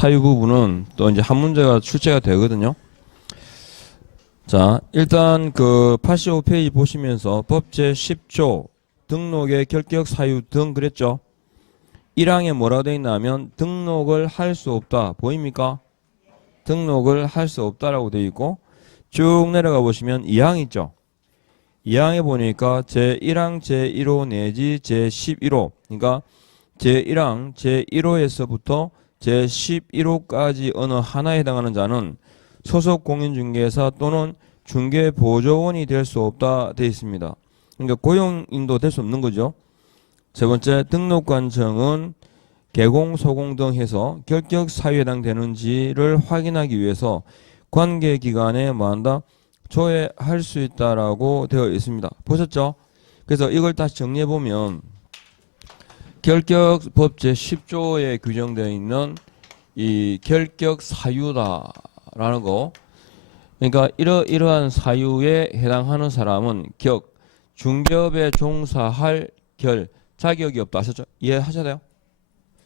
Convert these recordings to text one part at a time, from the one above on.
사유 부분은 또 이제 한 문제가 출제가 되거든요. 자, 일단 그 85페이지 보시면서 법 제10조 등록의 결격 사유 등 그랬죠. 1항에 뭐라고 되어 있냐면 등록을 할 수 없다. 보입니까? 등록을 할 수 없다라고 되어 있고 쭉 내려가 보시면 2항 있죠. 2항에 보니까 제1항 제1호 내지 제11호 그러니까 제1항 제1호에서부터 제11호까지 어느 하나에 해당하는 자는 소속 공인중개사 또는 중개보조원이 될 수 없다 되어 있습니다. 그러니까 고용인도 될 수 없는 거죠. 세 번째, 등록관청은 개공, 소공 등 해서 결격 사유에 해당되는지를 확인하기 위해서 관계기관에 뭐한다? 조회할 수 있다라고 되어 있습니다. 보셨죠? 그래서 이걸 다시 정리해 보면 결격법 제10조에 규정되어 있는 이 결격 사유다라는 거. 그러니까 이러한 사유에 해당하는 사람은 중개업에 종사할 자격이 없다. 아셨죠? 이해하셔야 돼요?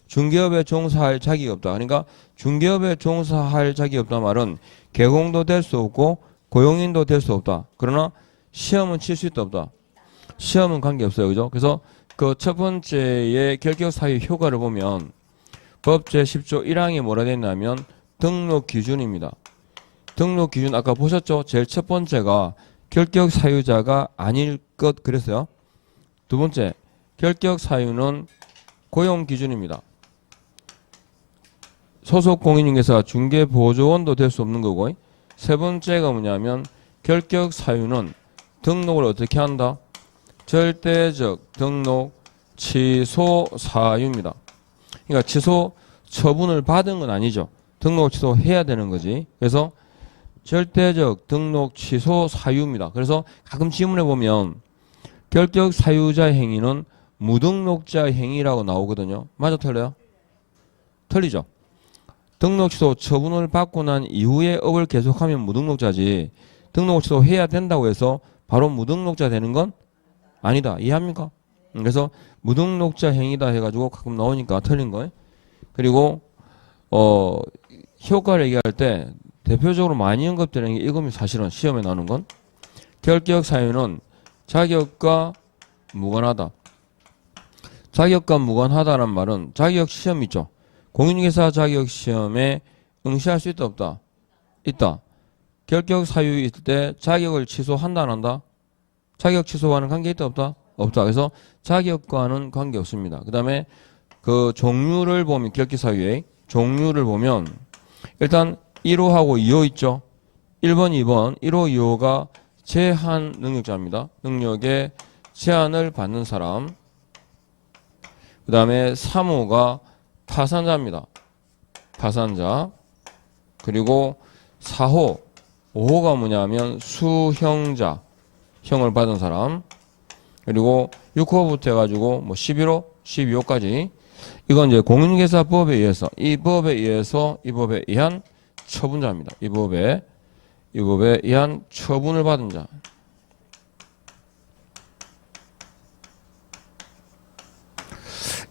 중개업에 종사할 자격이 없다. 그러니까 중개업에 종사할 자격이 없다 말은 개공도 될 수 없고 고용인도 될 수 없다. 그러나 시험은 칠 수 있다 없다. 시험은 관계없어요. 그죠? 그래서 그 첫 번째의 결격 사유 효과를 보면 법 제10조 1항에 뭐라 되어 있냐면 등록 기준입니다. 등록 기준 아까 보셨죠? 제일 첫 번째가 결격 사유자가 아닐 것 그랬어요. 두 번째 결격 사유는 고용 기준입니다. 소속 공인중개사가 중개보조원도 될 수 없는 거고 세 번째가 뭐냐면 결격 사유는 등록을 어떻게 한다? 절대적 등록 취소 사유입니다. 그러니까 취소 처분을 받은 건 아니죠. 등록 취소해야 되는 거지. 그래서 절대적 등록 취소 사유입니다. 그래서 가끔 지문에 보면 결격 사유자 행위는 무등록자 행위라고 나오거든요. 맞아 틀려요? 틀리죠. 등록 취소 처분을 받고 난 이후에 업을 계속하면 무등록자지 등록 취소해야 된다고 해서 바로 무등록자 되는 건 아니다. 이해합니까? 그래서 무등록자 행위다 해가지고 가끔 나오니까 틀린 거예요. 그리고 효과를 얘기할 때 대표적으로 많이 언급되는 게 이겁니다. 사실은 시험에 나오는 건 결격 사유는 자격과 무관하다. 자격과 무관하다는 말은 자격 시험 있죠. 공인중개사 자격 시험에 응시할 수 있다 없다? 있다. 결격 사유 있을 때 자격을 취소한다 안 한다? 자격 취소와는 관계 있다 없다? 없다. 그래서 자격과는 관계 없습니다. 그 다음에 그 종류를 보면 결격 사유의 종류를 보면 일단 1호하고 2호 있죠. 1번, 2번 1호, 2호가 제한 능력자입니다. 능력에 제한을 받는 사람. 그 다음에 3호가 파산자입니다. 파산자. 그리고 4호, 5호가 뭐냐면 수형자. 형을 받은 사람. 그리고 6호부터 해가지고 뭐 11호, 12호까지. 이건 이제 공인중개사법에 의해서 이 법에 의한 처분자입니다. 이 법에 의한 처분을 받은 자.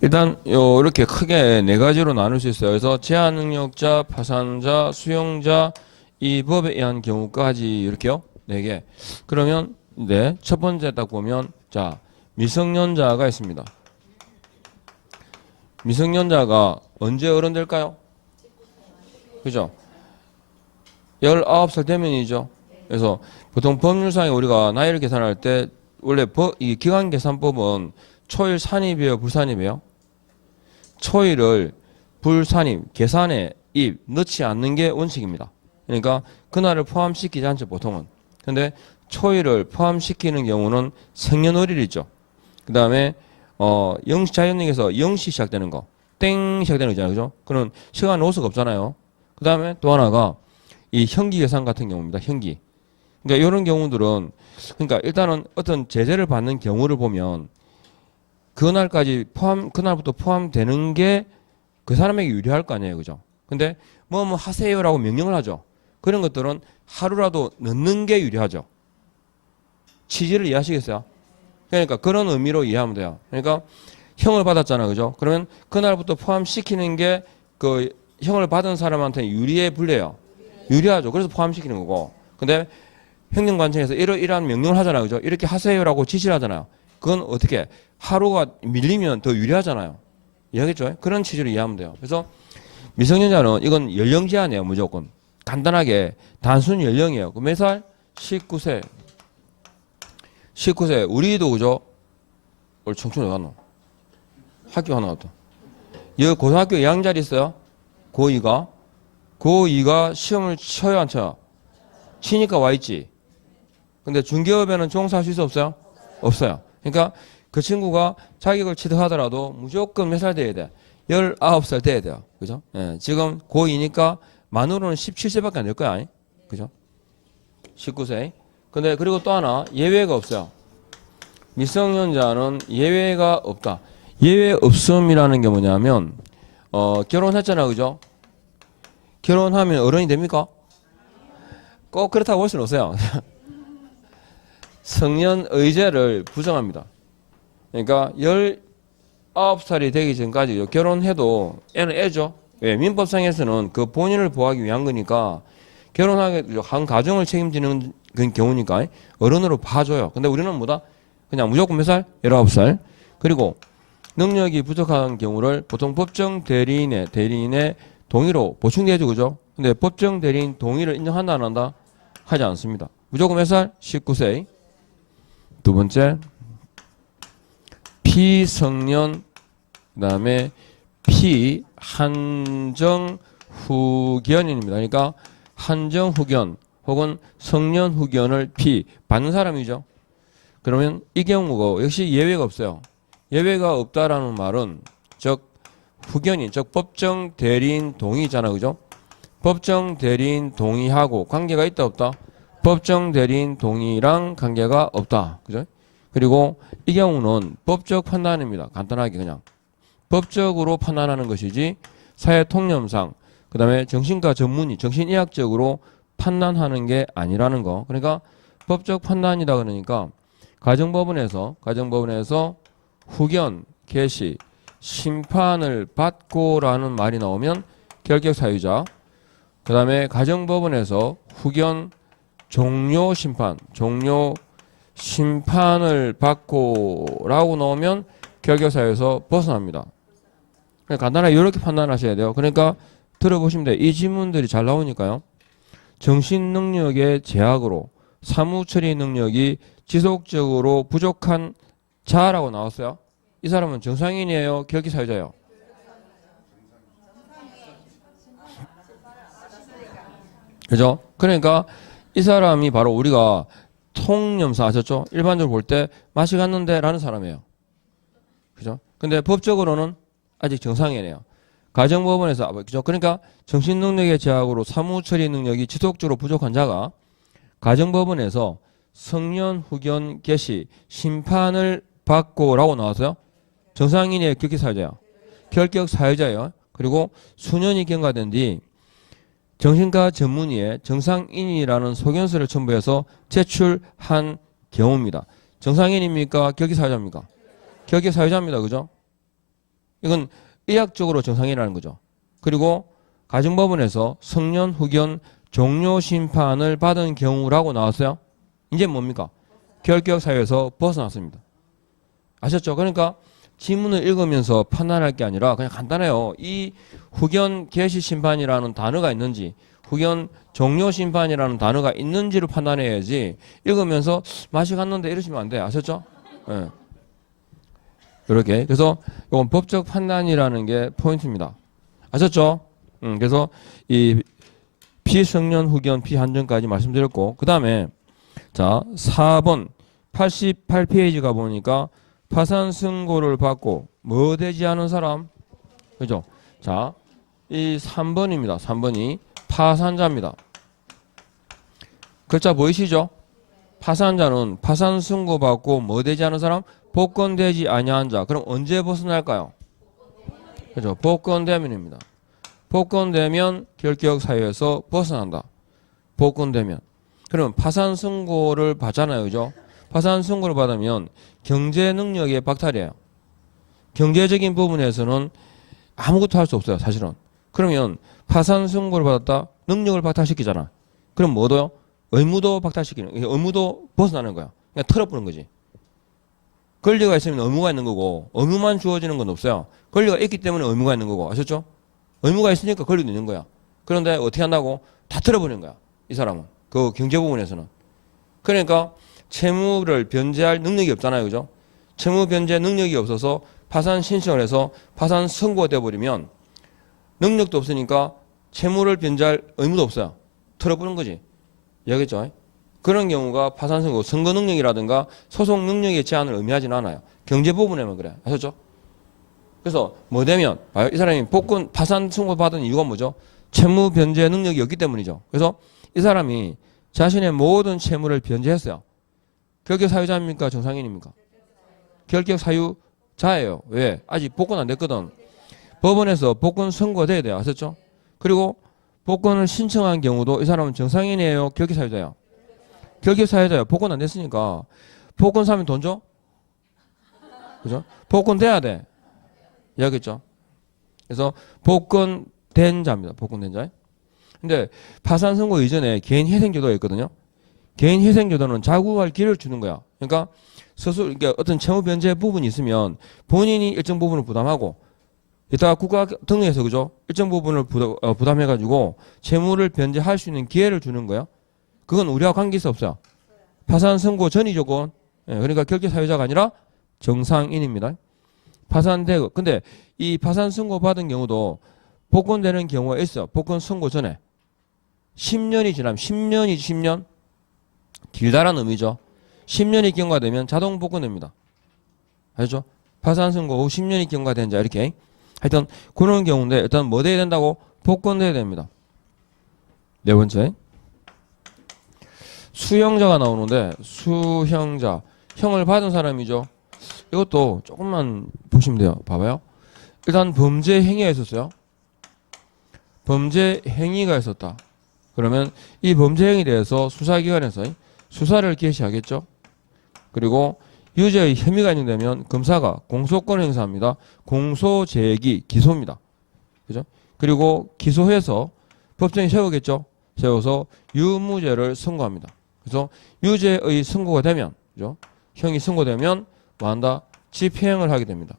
일단 이렇게 크게 네 가지로 나눌 수 있어요. 그래서 제한능력자, 파산자, 수용자, 이 법에 의한 경우까지 이렇게요. 네 개. 그러면 네, 첫 번째 딱 보면 자 미성년자가 있습니다. 미성년자가 언제 어른 될까요? 그죠? 19살 되면이죠. 그래서 보통 법률상에 우리가 나이를 계산할 때 원래 이 기간계산법은 초일 산입이에요, 불산입이에요? 초일을 불산입, 계산에 넣지 않는 게 원칙입니다. 그러니까 그날을 포함시키지 않죠, 보통은. 근데 초일을 포함시키는 경우는 생년월일이죠. 그 다음에 자연력에서 0시 시작되는 거, 땡 시작되는 거잖아요, 그죠? 그런 시간 로스가 없잖아요. 그 다음에 또 하나가 이 현기 계산 같은 경우입니다. 현기. 그러니까 이런 경우들은 그러니까 일단은 어떤 제재를 받는 경우를 보면 그날부터 포함되는 게 그 사람에게 유리할 거 아니에요, 그죠? 근데 뭐 하세요라고 명령을 하죠. 그런 것들은 하루라도 넣는 게 유리하죠. 취지를 이해하시겠어요? 그러니까 그런 의미로 이해하면 돼요. 그러니까 형을 받았잖아, 그죠? 그러면 그날부터 포함시키는 게 그 형을 받은 사람한테는 유리해 불리해요? 유리하죠. 그래서 포함시키는 거고. 근데 행정관청에서 이러한 명령을 하잖아요. 그죠? 이렇게 하세요라고 지시를 하잖아요. 그건 어떻게 하루가 밀리면 더 유리하잖아요. 이해하겠죠? 그런 취지로 이해하면 돼요. 그래서 미성년자는 이건 연령 제한이에요. 무조건. 간단하게 단순 연령이에요. 그 몇 살? 19세. 19세. 우리도 그죠? 우리 청춘 어디 갔노? 학교 하나 갔다. 여기 고등학교 2학년짜리 있어요? 고2가? 고2가 시험을 쳐요, 안 쳐요? 치니까 와 있지. 근데 중개업에는 종사할 수 있어, 없어요? 없어요. 그러니까 그 친구가 자격을 취득하더라도 무조건 몇 살 돼야 돼? 19살 돼야 돼요. 그죠? 예, 지금 고2니까 만으로는 17세밖에 안 될 거야. 아니? 그죠? 19세. 근데 그리고 또 하나 예외가 없어요. 미성년자는 예외가 없다. 예외 없음이라는 게 뭐냐면 결혼했잖아. 그죠? 결혼하면 어른이 됩니까? 꼭 그렇다고 볼 수는 없어요. 성년 의제를 부정합니다. 그러니까 19살이 되기 전까지 결혼해도 애는 애죠. 왜? 민법상에서는 그 본인을 보호하기 위한 거니까 결혼하게 한 가정을 책임지는 경우니까 어른으로 봐줘요. 근데 우리는 뭐다? 그냥 무조건 몇 살? 19살. 그리고 능력이 부족한 경우를 보통 법정 대리인의 동의로 보충돼야죠. 그죠? 근데 법정 대리인 동의를 인정한다 안 한다? 하지 않습니다. 무조건 몇 살? 19세. 두 번째, 피성년, 그 다음에 피한정후견인입니다. 그러니까 한정후견 혹은 성년후견을 받는 사람이죠. 그러면 이 경우가 역시 예외가 없어요. 예외가 없다라는 말은 즉 후견인, 즉 법정 대리인 동의잖아. 그죠? 법정 대리인 동의하고 관계가 있다 없다? 법정 대리인 동의랑 관계가 없다. 그죠? 그리고 이 경우는 법적 판단입니다. 간단하게 그냥. 법적으로 판단하는 것이지 사회 통념상 그다음에 정신과 전문의, 정신의학적으로 판단하는 게 아니라는 거. 그러니까 법적 판단이다 그러니까 가정법원에서 후견, 개시, 심판을 받고라는 말이 나오면 결격 사유자. 그다음에 가정법원에서 후견 종료 심판을 받고라고 나오면 결격사유에서 벗어납니다. 간단하게 이렇게 판단하셔야 돼요. 그러니까 들어보시면 돼요. 이 질문들이 잘 나오니까요. 정신능력의 제약으로 사무처리 능력이 지속적으로 부족한 자라고 나왔어요. 이 사람은 정상인이에요? 결격사유자예요? 그죠? 그러니까 이 사람이 바로 우리가 통념사 아셨죠? 일반적으로 볼 때 맛이 갔는데 라는 사람이에요. 그죠? 근데 법적으로는 아직 정상이네요. 가정법원에서 그죠? 그러니까 정신능력의 제약으로 사무처리 능력이 지속적으로 부족한 자가 가정법원에서 성년 후견 개시 심판을 받고라고 나왔어요. 정상인의 결격사유자예요. 결격사유자예요. 그리고 수년이 경과된 뒤 정신과 전문의의 정상인이라는 소견서를 첨부해서 제출한 경우입니다. 정상인입니까? 결격사유자입니까? 결격사유자입니다. 그죠? 이건 의학적으로 정상이라는 거죠. 그리고 가정법원에서 성년 후견 종료 심판을 받은 경우라고 나왔어요. 이제 뭡니까? 결격사유에서 벗어났습니다. 아셨죠? 그러니까 지문을 읽으면서 판단할 게 아니라 그냥 간단해요. 이 후견 개시 심판이라는 단어가 있는지 후견 종료 심판이라는 단어가 있는지를 판단해야지 읽으면서 맛이 갔는데 이러시면 안 돼. 아셨죠? 네. 이렇게. 그래서 이건 법적 판단이라는 게 포인트입니다. 아셨죠? 그래서 이 피성년 후견 피한정까지 말씀드렸고 그 다음에 자 4번 88페이지가 보니까 파산 승고를 받고 뭐 되지 않은 사람 그죠? 자, 이 3번입니다. 3번이 파산자입니다. 글자 보이시죠? 파산자는 파산 승고 받고 뭐 되지 않은 사람? 복권되지 아니한 자. 그럼 언제 벗어날까요? 그죠? 복권되면입니다. 복권되면 결격 사유에서 벗어난다. 복권되면. 그러면 파산 승고를 받잖아요. 그죠? 파산 승고를 받으면 경제 능력의 박탈이에요. 경제적인 부분에서는 아무것도 할 수 없어요. 사실은. 그러면 파산 선고를 받았다. 능력을 박탈시키잖아. 그럼 뭐도요? 의무도 박탈시키는, 의무도 벗어나는 거야. 그냥 털어버리는 거지. 권리가 있으면 의무가 있는 거고 의무만 주어지는 건 없어요. 권리가 있기 때문에 의무가 있는 거고 아셨죠? 의무가 있으니까 권리도 있는 거야. 그런데 어떻게 한다고? 다 털어버리는 거야. 이 사람은. 그 경제 부분에서는. 그러니까 채무를 변제할 능력이 없잖아요. 그죠? 채무 변제 능력이 없어서 파산 신청을 해서 파산 선고가 되어버리면 능력도 없으니까 채무를 변제할 의무도 없어요. 털어버리는 거지. 이해하겠죠? 그런 경우가 파산 선고, 선거 능력이라든가 소송 능력의 제한을 의미하지는 않아요. 경제 부분에만 그래. 아셨죠? 그래서 뭐 되면 이 사람이 복권 파산 선고 받은 이유가 뭐죠? 채무 변제 능력이 없기 때문이죠. 그래서 이 사람이 자신의 모든 채무를 변제했어요. 결격 사유자입니까? 정상인입니까? 결격 사유자예요. 왜? 아직 복권 안 됐거든. 법원에서 복권 선고가 돼야 돼요. 아셨죠? 그리고 복권을 신청한 경우도 이 사람은 정상인이에요? 결격 사유자예요? 결격 사유자예요. 복권 안 됐으니까 복권 사면 돈 줘? 그죠? 복권 돼야 돼. 이해하겠죠? 그래서 복권 된 자입니다. 복권 된 자. 근데 파산 선고 이전에 개인 희생제도가 있거든요. 개인 희생제도는 자구할 기회를 주는 거야. 그러니까 스스로 그러니까 어떤 채무 변제 부분이 있으면 본인이 일정 부분을 부담하고 이따가 국가 등에서 그죠? 일정 부분을 부담해가지고 채무를 변제할 수 있는 기회를 주는 거야. 그건 우리와 관계가 없어요. 파산 선고 전이 조건. 예, 그러니까 결격 사유자가 아니라 정상인입니다. 파산되고 근데 이 파산 선고 받은 경우도 복권되는 경우가 있어. 복권 선고 전에 10년이 지나면 10년 길다란 의미죠. 10년이 경과되면 자동 복권됩니다. 알죠? 파산 선고 후 10년이 경과된 자 이렇게 하여튼 그런 경우인데 일단 뭐 돼야 된다고? 복권돼야 됩니다. 네 번째 수형자가 나오는데 수형자 형을 받은 사람이죠. 이것도 조금만 보시면 돼요. 봐봐요. 일단 범죄 행위가 있었어요. 범죄 행위가 있었다. 그러면 이 범죄 행위에 대해서 수사기관에서 수사를 개시하겠죠. 그리고 유죄의 혐의가 인정되면 검사가 공소권을 행사합니다. 공소 제기 기소입니다. 그죠? 그리고 기소해서 법정에 세우겠죠. 세워서 유무죄를 선고합니다. 그래서 유죄의 선고가 되면 그죠? 형이 선고되면 뭐 한다? 집행을 하게 됩니다.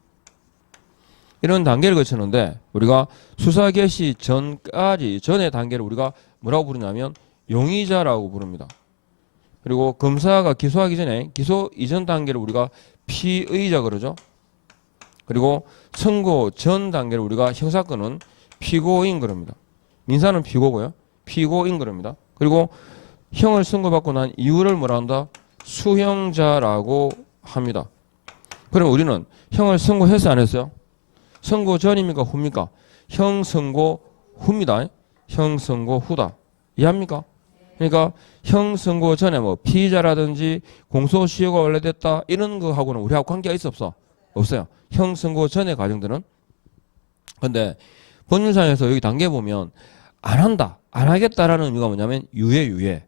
이런 단계를 거치는데 우리가 수사 개시 전의 단계를 우리가 뭐라고 부르냐면 용의자라고 부릅니다. 그리고 검사가 기소하기 전에 기소 이전 단계를 우리가 피의자 그러죠. 그리고 선고 전 단계를 우리가 형사건은 피고인 그럽니다. 민사는 피고고요. 피고인 그럽니다. 그리고 형을 선고받고 난 이유를 뭐라 한다? 수형자라고 합니다. 그럼 우리는 형을 선고했어요? 안 했어요? 선고 전입니까? 후입니까? 형 선고 후입니다. 형 선고 후다. 이해합니까? 그러니까 형 선고 전에 뭐 피의자라든지 공소시효가 완료됐다 이런 거하고는 우리하고 관계가 있어 없어? 없어요. 형 선고 전의 과정들은. 근데 법률상에서 여기 단계 보면 안 한다, 안 하겠다라는 의미가 뭐냐면 유예.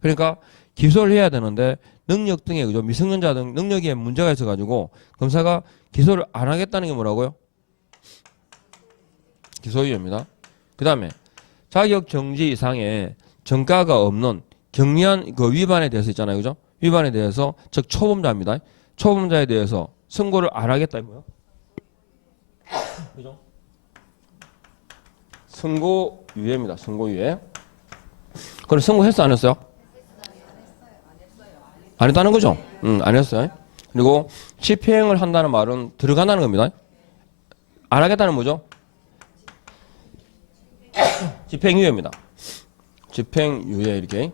그러니까 기소를 해야 되는데 능력 등의 그죠? 미성년자 등 능력에 문제가 있어가지고 검사가 기소를 안 하겠다는 게 뭐라고요? 기소유예입니다. 그 다음에 자격 정지 이상의 전과가 없는 경미한 그 위반에 대해서 있잖아요, 그죠? 위반에 대해서 즉 초범자입니다. 초범자에 대해서 선고를 안 하겠다 이거요. 그죠? 선고유예입니다. 선고유예. 그럼 선고했어 안 했어요? 안 했다는 거죠? 안 했어요. 그리고 집행을 한다는 말은 들어간다는 겁니다. 안 하겠다는 뭐죠? 집행유예입니다. 집행유예 이렇게.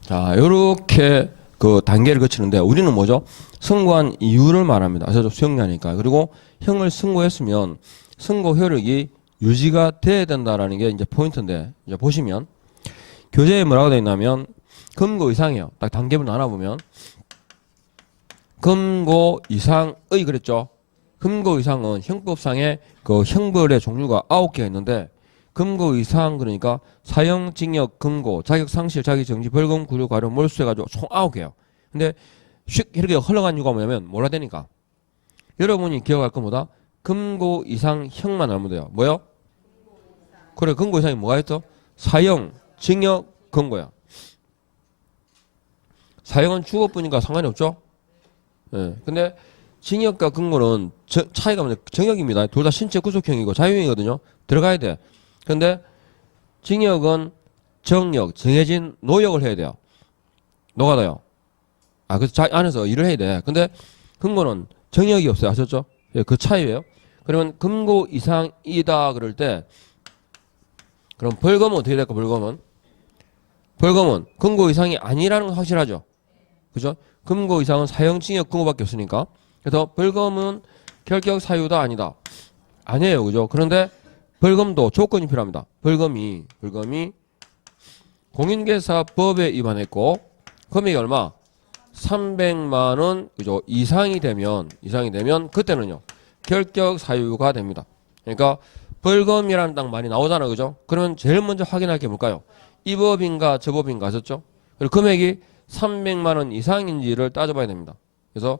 자, 요렇게 그 단계를 거치는데 우리는 뭐죠? 선고한 이유를 말합니다. 그래서 수형자니까. 그리고 형을 선고했으면 선고 효력이 유지가 돼야 된다라는 게 이제 포인트인데 이제 보시면 교재에 뭐라고 되어 있냐면 금고 이상이에요. 딱 단계를 나눠보면 금고 이상의 그랬죠. 금고 이상은 형법상의 그 형벌의 종류가 9개가 있는데 금고 이상 그러니까 사형, 징역, 금고, 자격 상실, 자격 정지, 벌금, 구류, 과료, 몰수 해가지고 총 9개예요. 근데 슉 이렇게 흘러간 이유가 뭐냐면 몰라되니까. 여러분이 기억할 것보다 금고 이상 형만 알면 돼요. 뭐요? 그래, 금고 이상이 뭐가 있어? 사형, 징역, 금고야. 사형은 주거뿐이니까 상관이 없죠? 예. 근데 징역과 금고는 차이가 뭐냐? 정역입니다. 둘 다 신체 구속형이고 자유형이거든요. 들어가야 돼. 근데 징역은 정역, 정해진 노역을 해야 돼요. 노가다요. 그래서 안에서 일을 해야 돼. 근데 금고는 정역이 없어요. 아셨죠? 예, 그 차이예요. 그러면 금고 이상이다 그럴 때 그럼 벌금은 어떻게 될까? 벌금은 금고 이상이 아니라는 건 확실하죠. 그죠? 금고 이상은 사형, 징역, 금고밖에 없으니까. 그래서 벌금은 결격 사유다 아니다. 아니에요. 그죠? 그런데 벌금도 조건이 필요합니다. 벌금이 공인계사법에 위반했고 금액이 얼마? 300만 원 그죠? 이상이 되면 그때는요. 결격 사유가 됩니다. 그러니까 벌금이라는 딱 많이 나오잖아요. 그죠? 그러면 제일 먼저 확인할 게 뭘까요? 이 법인가 저 법인가 하셨죠? 그리고 금액이 300만 원 이상인지를 따져봐야 됩니다. 그래서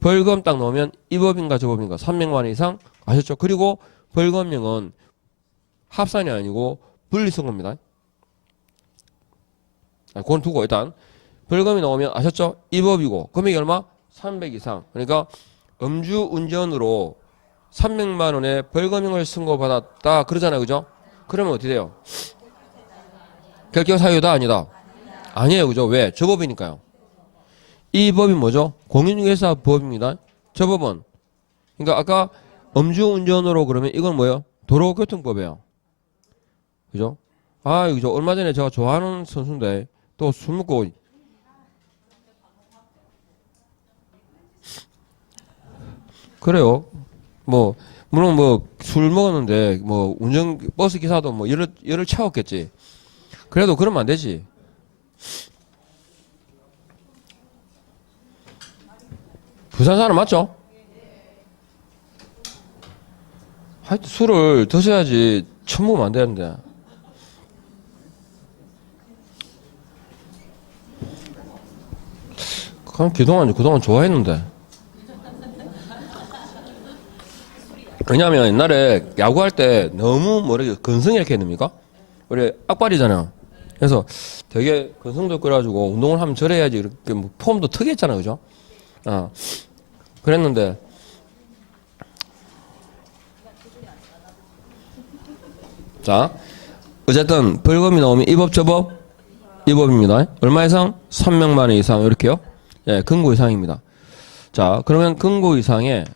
벌금 딱 넣으면 이 법인가 저 법인가 300만 원 이상 아셨죠? 그리고 벌금형은 합산이 아니고 분리선고입니다. 그건 두고 일단 벌금이 나오면 아셨죠? 이 법이고 금액이 얼마? 300 이상. 그러니까 음주운전으로 300만 원의 벌금형을 선고받았다 그러잖아요. 그죠? 그러면 어떻게 돼요? 결격 사유다 아니다? 아니에요. 그죠? 왜? 저 법이니까요. 이 법이 뭐죠? 공인중개사 법입니다. 저 법은 그러니까 아까 음주운전으로 그러면 이건 뭐예요? 도로교통법이에요. 그죠? 그죠? 얼마 전에 제가 좋아하는 선수인데 또 술 먹고 그래요. 뭐 물론 뭐 술 먹었는데 뭐 운전 버스 기사도 뭐 열을 채웠겠지. 그래도 그러면 안 되지. 부산 사람 맞죠? 하여튼 술을 드셔야지 처먹으면 안 되는데. 그럼 그동안 좋아했는데. 왜냐면 옛날에 야구할 때 너무 근성이 이렇게 됩니까? 우리 악발이잖아요. 그래서 되게 근성도 있고 그래가지고 운동을 하면 저래야지 이렇게 뭐 폼도 특이했잖아요. 그죠? 그랬는데 자 어쨌든 벌금이 나오면 이 법 저 법 이 법입니다. 얼마 이상? 300만 원 이상 이렇게요. 예, 금고 이상입니다. 자 그러면 금고 이상의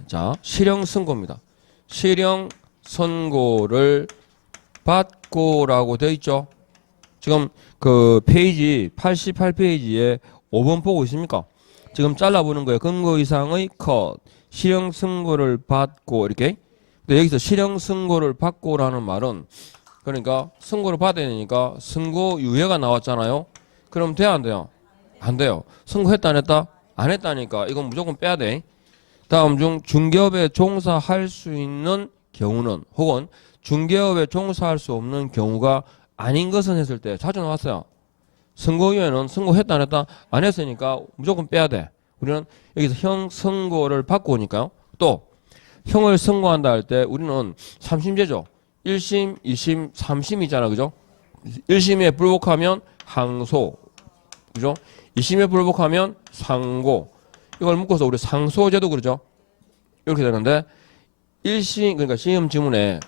실형 선고입니다. 실형 선고를 받고라고 되어 있죠. 지금 그 페이지 88페이지에 5번 보고 있습니까? 지금 잘라보는 거예요. 금고 이상의 컷 실형 선고를 받고 이렇게. 근데 여기서 실형 선고를 받고라는 말은 그러니까 선고를 받아야 되니까 선고 유예가 나왔잖아요. 그럼 돼야 안 돼요? 안 돼요. 선고했다 안 했다? 안 했다니까 이건 무조건 빼야 돼. 다음 중 중개업에 종사할 수 있는 경우는 혹은 중개업에 종사할 수 없는 경우가 아닌 것은 했을 때 자주 나왔어요. 선고유예는 선고했다 안 했다? 안 했으니까 무조건 빼야 돼. 우리는 여기서 형 선고를 받고 오니까요. 또 형을 선고한다 할 때 우리는 3심제죠. 1심, 2심, 3심 있잖아. 그죠? 1심에 불복하면 항소. 그죠? 2심에 불복하면 상고. 이걸 묶어서 우리 상소제도 그러죠. 이렇게 되는데 1심 그러니까 시험 지문에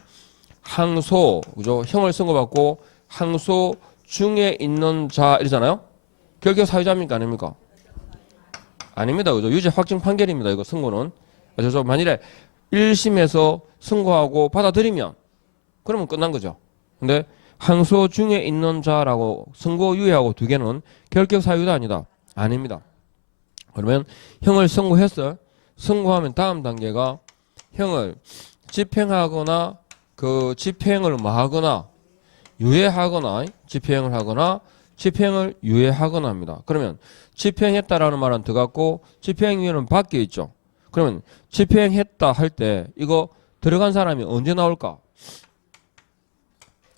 항소 그죠? 형을 선고받고 항소 중에 있는 자 이러잖아요. 결격 사유자입니까 아닙니까? 아닙니다. 그죠? 유죄 확정 판결입니다. 이거 선고는. 그래서 만일에 1심에서 선고하고 받아들이면 그러면 끝난 거죠. 근데 항소 중에 있는 자라고 선고 유예하고 두 개는 결격 사유다 아니다? 아닙니다. 그러면 형을 선고했어. 선고하면 다음 단계가 형을 집행하거나 그 집행을 뭐 하거나 유예하거나 집행을 하거나 집행을 유예하거나 합니다. 그러면 집행했다라는 말은 들어갔고 집행유예는 밖에 있죠. 그러면 집행했다 할 때 이거 들어간 사람이 언제 나올까?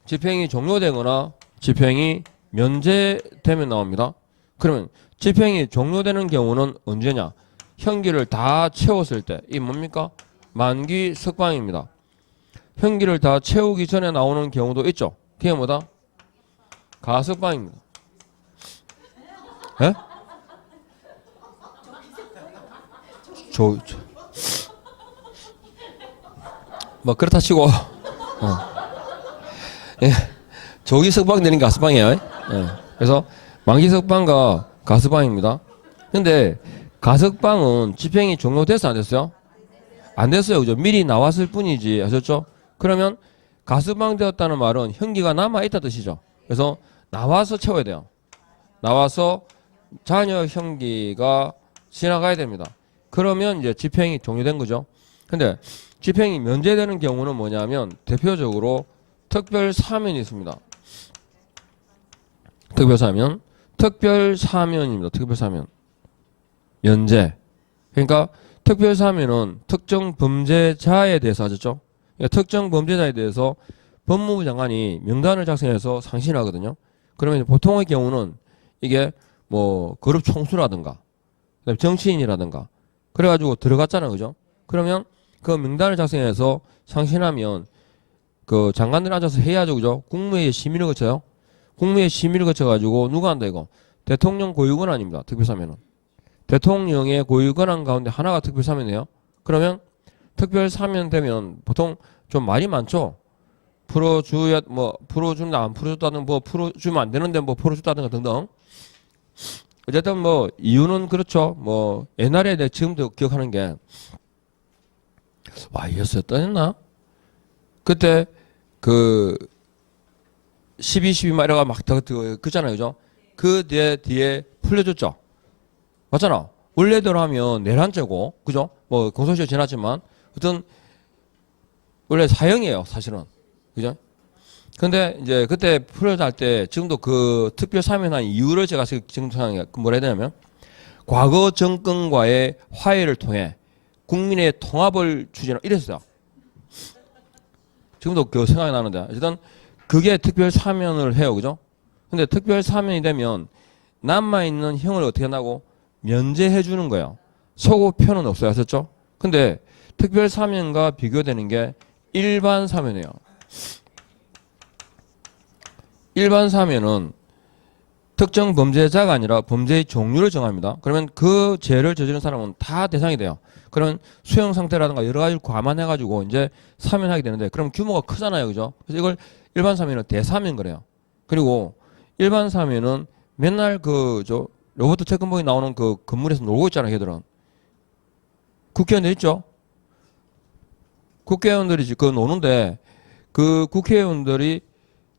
집행이 종료되거나 집행이 면제되면 나옵니다. 그러면 집행이 종료되는 경우는 언제냐? 형기를 다 채웠을 때. 이 뭡니까? 만기 석방입니다. 형기를 다 채우기 전에 나오는 경우도 있죠. 그게 뭐다? 가석방입니다. 예? 뭐 그렇다 치고 예. 조기 석방되는 게 가석방이에요. 예. 그래서 만기 석방과 가석방입니다. 근데 가석방은 집행이 종료됐어 안 됐어요? 안 됐어요. 그죠? 미리 나왔을 뿐이지. 아셨죠? 그러면 가석방되었다는 말은 형기가 남아있다 뜻이죠. 그래서 나와서 채워야 돼요. 나와서 잔여 형기가 지나가야 됩니다. 그러면 이제 집행이 종료된 거죠. 근데 집행이 면제되는 경우는 뭐냐면 대표적으로 특별사면이 있습니다. 특별사면입니다. 특별사면. 면제. 그러니까 특별사면은 특정 범죄자에 대해서 하셨죠? 그러니까 특정 범죄자에 대해서 법무부 장관이 명단을 작성해서 상신하거든요. 그러면 보통의 경우는 이게 뭐 그룹 총수라든가 정치인이라든가 그래가지고 들어갔잖아요. 그죠? 그러면 그 명단을 작성해서 상신하면 그 장관들 앉아서 해야죠. 그죠? 국무회의 심의를 거쳐요. 국무회의 심의를 거쳐가지고 누가 한다 이거? 대통령 고유권한입니다. 특별사면은. 대통령의 고유권한 가운데 하나가 특별사면이에요. 그러면 특별사면 되면 보통 좀 말이 많죠. 풀어줘야 뭐 풀어준다 안 풀어줬다는 뭐 풀어주면 안 되는데 뭐 풀어줬다든가 등등. 어쨌든 뭐 이유는 그렇죠. 뭐 옛날에 내가 지금도 기억하는 게 와 이었었나? 그때 그 12 말이가 막 그잖아요, 그죠? 그 뒤에 풀려줬죠. 맞잖아. 원래대로 하면 내란죄고, 그죠? 뭐 공소시효 지났지만, 어떤 원래 사형이에요, 사실은, 그죠? 근데 이제 그때 풀려날 때 지금도 그 특별 사면한 이유를 제가 지금 상황에 뭐라 해야 되냐면 과거 정권과의 화해를 통해 국민의 통합을 추진하고 이랬어요. 지금도 그 생각이 나는데 일단 그게 특별 사면을 해요, 그죠? 근데 특별 사면이 되면 남아있는 형을 어떻게 한다고? 면제해 주는 거예요. 소급표는 없어요, 아셨죠? 근데 특별 사면과 비교되는 게 일반 사면이에요. 일반 사면은 특정 범죄자가 아니라 범죄의 종류를 정합니다. 그러면 그 죄를 저지른 사람은 다 대상이 돼요. 그런 수용 상태라든가 여러 가지를 감안해가지고 이제 사면하게 되는데 그럼 규모가 크잖아요, 그죠? 그래서 이걸 일반 사면은 대사면 그래요. 그리고 일반 사면은 맨날 로버트 태권봉이 나오는 그 건물에서 놀고 있잖아요, 걔들은. 국회의원들 있죠? 국회의원들이 그 노는데 그 국회의원들이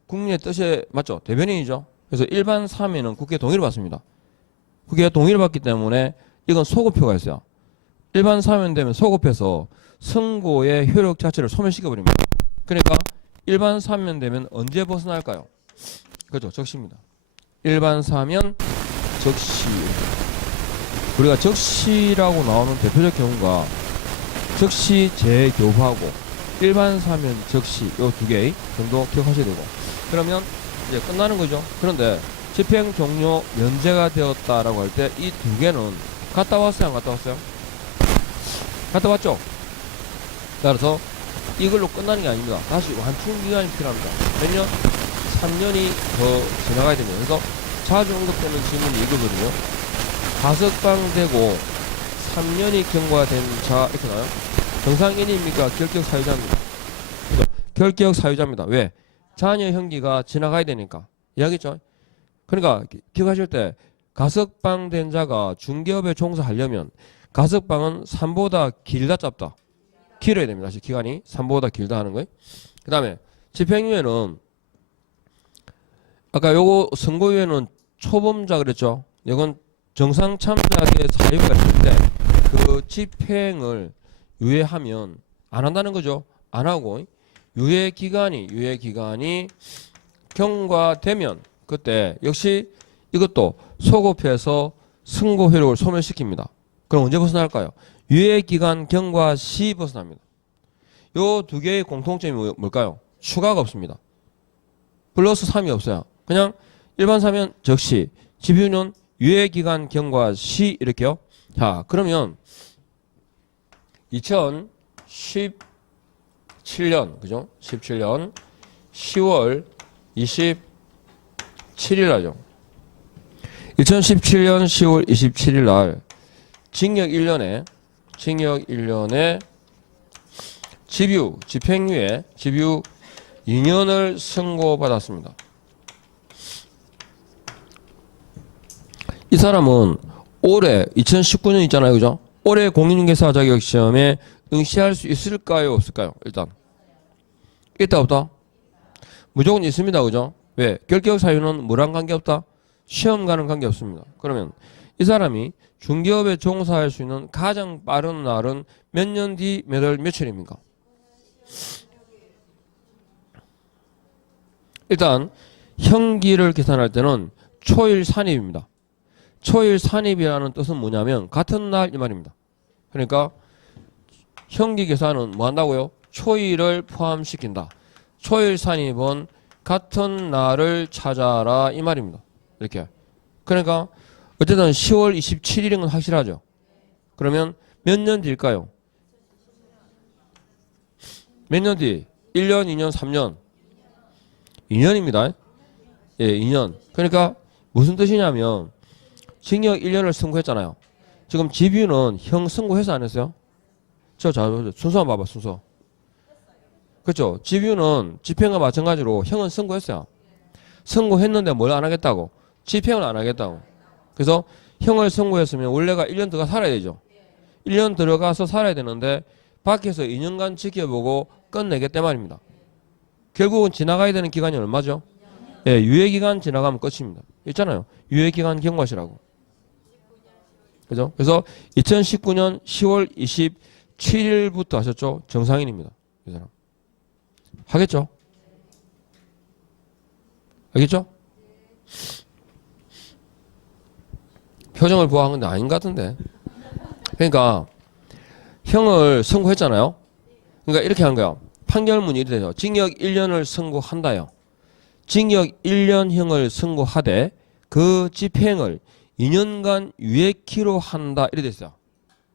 국민의 뜻에 맞죠? 대변인이죠. 그래서 일반 사면은 국회 동의를 받습니다. 국회가 동의를 받기 때문에 이건 소급표가 있어요. 일반 사면 되면 소급해서 선고의 효력 자체를 소멸시켜버립니다. 그러니까 일반 사면 되면 언제 벗어날까요? 그렇죠. 적시입니다. 일반 사면 적시. 우리가 적시라고 나오는 대표적 경우가 적시 재교부하고 일반 사면 적시 요 두 개 정도 기억하셔야 되고 그러면 이제 끝나는 거죠. 그런데 집행 종료 면제가 되었다라고 할 때 이 두 개는 갔다 왔어요, 안 갔다 왔어요? 갔다 왔죠? 따라서 이걸로 끝나는 게 아닙니다. 다시 완충 기간이 필요합니다. 몇 년? 3년이 더 지나가야 됩니다. 그래서 자주 언급되는 질문이 이거거든요. 가석방되고 3년이 경과된 자 이렇게 나와요. 정상인입니까? 결격 사유자입니다. 그죠? 결격 사유자입니다. 왜? 자녀 형기가 지나가야 되니까. 이야기했죠? 그러니까 기억하실 때 가석방된 자가 중개업에 종사하려면 가석방은 3보다 길다 짧다? 길어야 됩니다. 사실 기간이 3보다 길다 하는 거예요. 그 다음에 집행유예는 아까 요거 선고유예는 초범자 그랬죠? 이건 정상 참작의 사유가 있을 때 그 집행을 유예하면 안 한다는 거죠. 안 하고 유예 기간이 경과되면 그때 역시 이것도 소급해서 선고 효력을 소멸시킵니다. 그럼 언제 벗어날까요? 유예 기간 경과 시 벗어납니다. 요 두 개의 공통점이 뭘까요? 추가가 없습니다. 플러스 3이 없어요. 그냥 일반 사면 적시, 집유는 유예 기간 경과 시 이렇게요. 자, 그러면 17년, 그죠? 17년 10월 27일 날죠. 2017년 10월 27일 날 징역 1년에 집행유예 2년을 선고받았습니다. 이 사람은 올해 2019년 있잖아요, 그죠? 올해 공인중개사 자격 시험에 응시할 수 있을까요, 없을까요? 일단 없다. 무조건 있습니다, 그죠? 왜? 결격 사유는 뭐랑 관계없다? 시험과는 관계없습니다. 그러면 이 사람이 중개업에 종사할 수 있는 가장 빠른 날은 몇 년 뒤 몇 월 며칠입니까? 일단 형기를 계산할 때는 초일 산입입니다. 초일 산입이라는 뜻은 뭐냐면 같은 날 이 말입니다. 그러니까 형기 계산은 뭐 한다고요? 초일을 포함시킨다. 초일 산입은 같은 날을 찾아라 이 말입니다. 이렇게. 그러니까 어쨌든 10월 27일인 건 확실하죠. 그러면 몇 년 뒤일까요? 몇 년 뒤? 1년, 2년, 3년? 2년입니다. 예, 2년. 그러니까 무슨 뜻이냐면 징역 1년을 선고했잖아요. 지금 집유는 형 선고해서 안 했어요? 순서만 봐봐, 순서. 그렇죠? 집유는 집행과 마찬가지로 형은 선고했어요. 선고했는데 뭘 안 하겠다고? 집행을 안 하겠다고. 그래서 형을 선고했으면 원래가 1년 들어가 살아야 되죠. 1년 들어가서 살아야 되는데 밖에서 2년간 지켜보고 끝내겠다 말입니다. 결국은 지나가야 되는 기간이 얼마죠? 예, 유예기간 지나가면 끝입니다. 있잖아요. 유예기간 경과시라고. 그죠? 그래서 2019년 10월 27일부터 하셨죠? 정상인입니다. 이 사람. 하겠죠? 알겠죠? 표정을 보아 한 건데 아닌 것 같은데. 그러니까 형을 선고했잖아요. 그러니까 이렇게 한 거야. 판결문이 이렇게 되죠. 징역 1년을 선고한다요. 징역 1년형을 선고하되 그 집행을 2년간 유예키로 한다 이렇게 됐어요.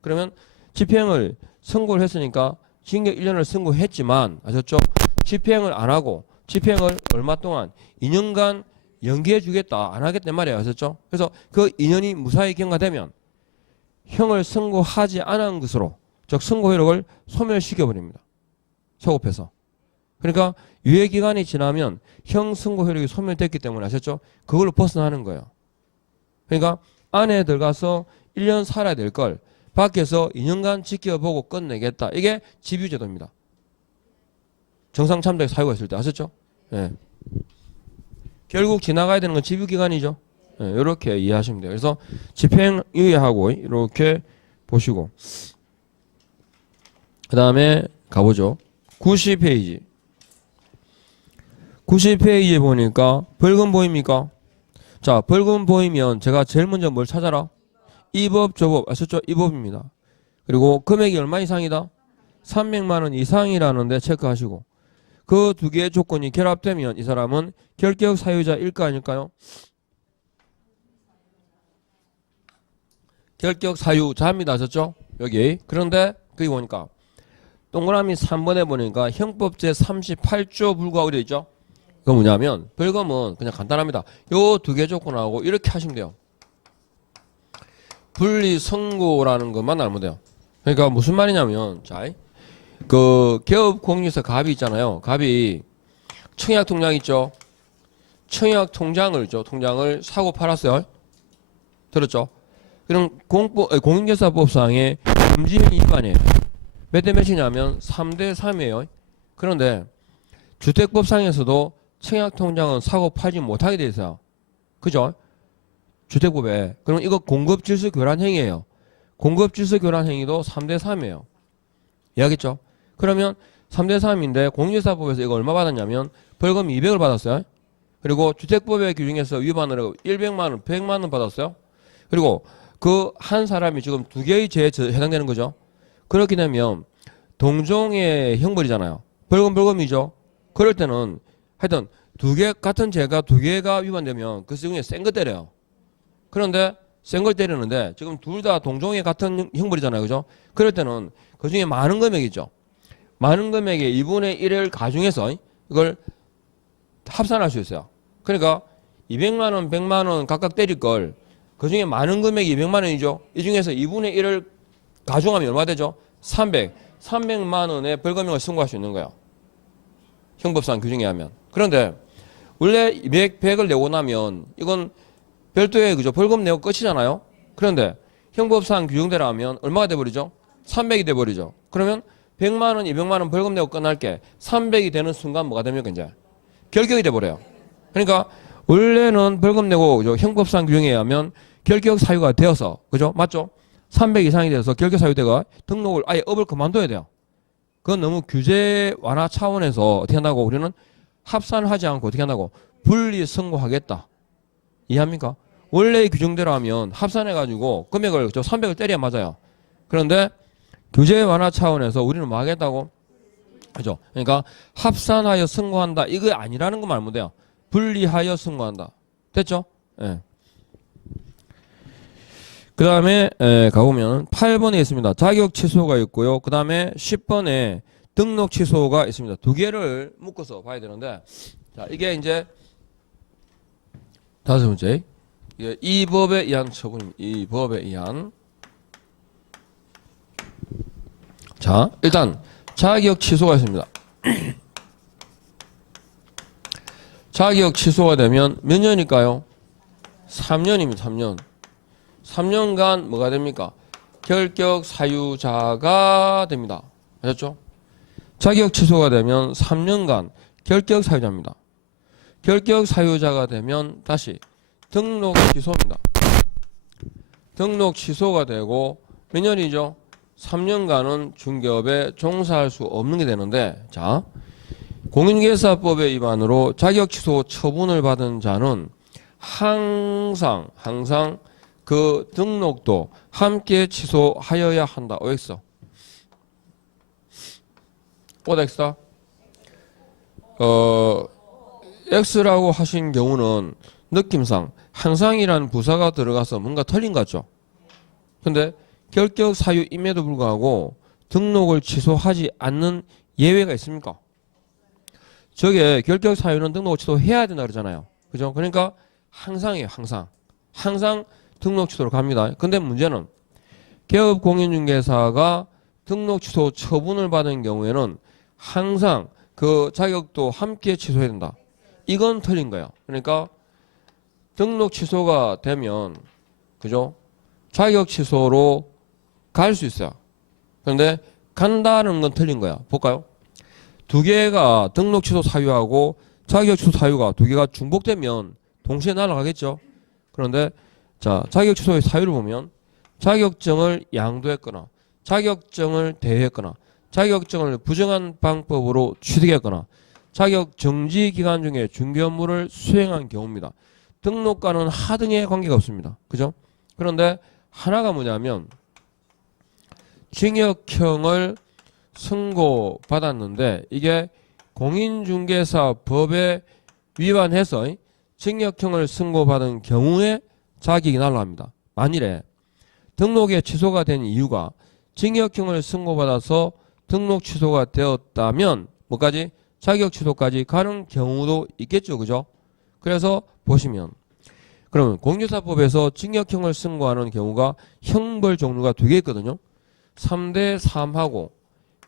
그러면 집행을 선고를 했으니까 징역 1년을 선고했지만 아셨죠? 집행을 안 하고 집행을 얼마 동안 2년간 연기해 주겠다 안 하겠단 말이에요. 아셨죠? 그래서 그 2년이 무사히 경과되면 형을 선고하지 않은 것으로 즉 선고 효력을 소멸시켜 버립니다. 소급해서. 그러니까 유예기간이 지나면 형 선고 효력이 소멸됐기 때문에 아셨죠? 그걸로 벗어나는 거예요. 그러니까 안에 들어가서 1년 살아야 될 걸 밖에서 2년간 지켜보고 끝내겠다. 이게 집유제도입니다. 정상 참작 사유가 있을 때 아셨죠? 예. 결국 지나가야 되는 건 집유기간이죠. 예, 이렇게 이해하시면 돼요. 그래서 집행유예하고 이렇게 보시고 그 다음에 가보죠. 90페이지. 90페이지에 보니까 벌금 보입니까? 자, 벌금 보이면 제가 제일 먼저 뭘 찾아라? 이 법, 저 법. 아셨죠? 이 법입니다. 그리고 금액이 얼마 이상이다? 300만 원 이상이라는데 체크하시고 그 두 개의 조건이 결합되면 이 사람은 결격 사유자일까 아닐까요? 결격 사유자입니다. 아셨죠? 여기. 그런데 거기 보니까 동그라미 3번에 보니까 형법 제38조 불구하고 되어 있죠? 그거 뭐냐면 벌금은 그냥 간단합니다. 요 두 개 조건하고 이렇게 하시면 돼요. 분리 선고라는 것만 알면 돼요. 그러니까 무슨 말이냐면 자, 그 개업 공유서 갑이 있잖아요. 갑이 청약 통장 있죠? 청약 통장을 통장을 사고 팔았어요. 들었죠? 그럼 공인중개사법상의 금지행 위반이에요. 몇 대 몇이냐면 3대 3이에요. 그런데 주택법상에서도 청약통장은 사고 팔지 못하게 돼 있어요. 그죠? 주택법에. 그럼 이거 공급질서 교란 행위예요. 공급질서 교란 행위도 3대 3이에요. 이해하겠죠? 그러면 3대 3인데 공인중개사법에서 이거 얼마 받았냐면 벌금 200을 받았어요. 그리고 주택법의 규정에서 위반으로 100만 원, 100만 원 받았어요. 그리고 그 한 사람이 지금 두 개의 죄에 해당되는 거죠. 그렇게 되면 동종의 형벌이잖아요. 벌금이죠. 그럴 때는 하여튼 두 개 같은 죄가 두 개가 위반되면 그 중에 센 거 때려요. 그런데 센 걸 때리는데 지금 둘 다 동종의 같은 형벌이잖아요. 그죠? 그럴 때는 그 중에 많은 금액이죠. 많은 금액의 2분의 1을 가중해서 이걸 합산할 수 있어요. 그러니까 200만 원, 100만 원 각각 때릴 걸 그 중에 많은 금액이 200만 원이죠. 이 중에서 2분의 1을 가중하면 얼마 되죠? 300만 원의 벌금형을 선고할 수 있는 거예요. 형법상 규정에 하면. 그런데 원래 100을 내고 나면 이건 별도의 그죠? 벌금 내고 끝이잖아요. 그런데 형법상 규정대로 하면 얼마가 돼버리죠? 300이 돼버리죠. 그러면 100만 원, 200만 원 벌금 내고 끝날게 300이 되는 순간 뭐가 됩니까 이제? 결격이 돼버려요. 그러니까 원래는 벌금 내고 그죠? 형법상 규정에 의하면 결격 사유가 되어서 그죠? 맞죠? 300 이상이 돼서 결격 사유대가 등록을 아예 업을 그만둬야 돼요. 그건 너무 규제 완화 차원에서 어떻게 한다고 우리는 합산을 하지 않고 어떻게 한다고 분리 선고하겠다. 이해합니까? 원래 규정대로 하면 합산해가지고 금액을 300을 때려야 맞아요. 그런데 규제 완화 차원에서 우리는 뭐 하겠다고? 그죠? 그러니까 합산하여 선고한다. 이거 아니라는 것만 알면 돼요. 분리하여 선고한다. 됐죠? 예. 그 다음에 가보면 8번에 있습니다. 자격 취소가 있고요. 그 다음에 10번에 등록 취소가 있습니다. 두 개를 묶어서 봐야 되는데 자 이게 이제 다섯 번째 이 법에 의한 처분입니다. 이 법에 의한 자 일단 자격 취소가 있습니다. 자격 취소가 되면 몇 년일까요? 3년입니다. 3년. 3년간 뭐가 됩니까? 결격 사유자가 됩니다. 아셨죠? 자격 취소가 되면 3년간 결격 사유자입니다. 결격 사유자가 되면 다시 등록 취소입니다. 등록 취소가 되고 몇 년이죠? 3년간은 중개업에 종사할 수 없는 게 되는데 자 공인중개사법의 위반으로 자격 취소 처분을 받은 자는 항상 그 등록도 함께 취소하여야 한다. OX. OX다. X라고 하신 경우는 느낌상 항상이라는 부사가 들어가서 뭔가 틀린 것 같죠. 근데 결격 사유임에도 불구하고 등록을 취소하지 않는 예외가 있습니까? 저게 결격 사유는 등록을 취소해야 된다 그러잖아요. 그죠? 그러니까 항상이에요. 항상 등록 취소로 갑니다. 근데 문제는 개업 공인중개사가 등록 취소 처분을 받은 경우에는 항상 그 자격도 함께 취소해야 된다. 이건 틀린 거예요. 그러니까 등록 취소가 되면 그죠? 자격 취소로 갈 수 있어요. 그런데 간다는 건 틀린 거야. 볼까요? 두 개가 등록 취소 사유하고 자격 취소 사유가 두 개가 중복되면 동시에 날아가겠죠. 그런데 자 자격 취소의 사유를 보면 자격증을 양도했거나 자격증을 대여했거나 자격증을 부정한 방법으로 취득했거나 자격 정지 기간 중에 중개 업무를 수행한 경우입니다. 등록과는 하등의 관계가 없습니다. 그죠? 그런데 하나가 뭐냐면 징역형을 선고받았는데 이게 공인중개사법에 위반해서 징역형을 선고받은 경우에 자격이 날라갑니다. 만일에 등록에 취소가 된 이유가 징역형을 선고받아서 등록 취소가 되었다면 뭐까지? 자격 취소까지 가는 경우도 있겠죠. 그죠? 그래서 보시면 그러면 공인중개사법에서 징역형을 선고하는 경우가 형벌 종류가 두 개 있거든요. 3대 3하고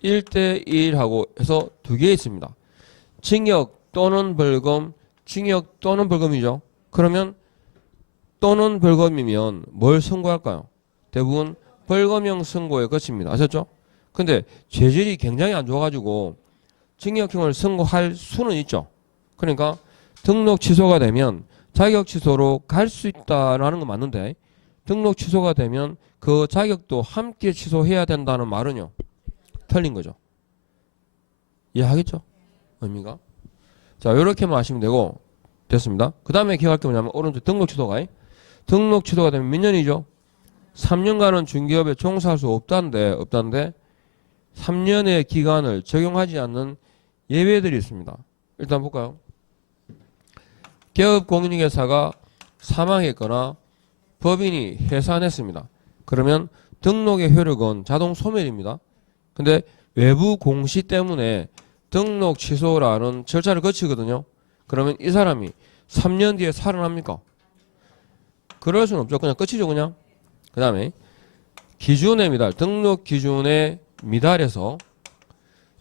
1대 1하고 해서 두 개 있습니다. 징역 또는 벌금, 징역 또는 벌금이죠. 그러면 또는 벌금이면 뭘 선고할까요? 대부분 벌금형 선고에 거칩니다. 아셨죠? 근데 죄질이 굉장히 안 좋아가지고 징역형을 선고할 수는 있죠. 그러니까 등록 취소가 되면 자격 취소로 갈 수 있다라는 건 맞는데 등록 취소가 되면 그 자격도 함께 취소해야 된다는 말은요. 틀린 거죠. 이해하겠죠? 의미가? 자, 이렇게만 하시면 되고 됐습니다. 그 다음에 기억할 게 뭐냐면 오른쪽 등록 취소가 등록 취소가 되면 몇 년이죠? 3년간은 중개업에 종사할 수 없다는데 3년의 기간을 적용하지 않는 예외들이 있습니다. 일단 볼까요? 개업 공인중개사가 사망했거나 법인이 해산했습니다. 그러면 등록의 효력은 자동 소멸입니다. 근데 외부 공시 때문에 등록 취소라는 절차를 거치거든요. 그러면 이 사람이 3년 뒤에 살아납니까? 그럴 수는 없죠. 그냥 끝이죠, 그냥. 그 다음에 기준에 미달, 등록 기준에 미달해서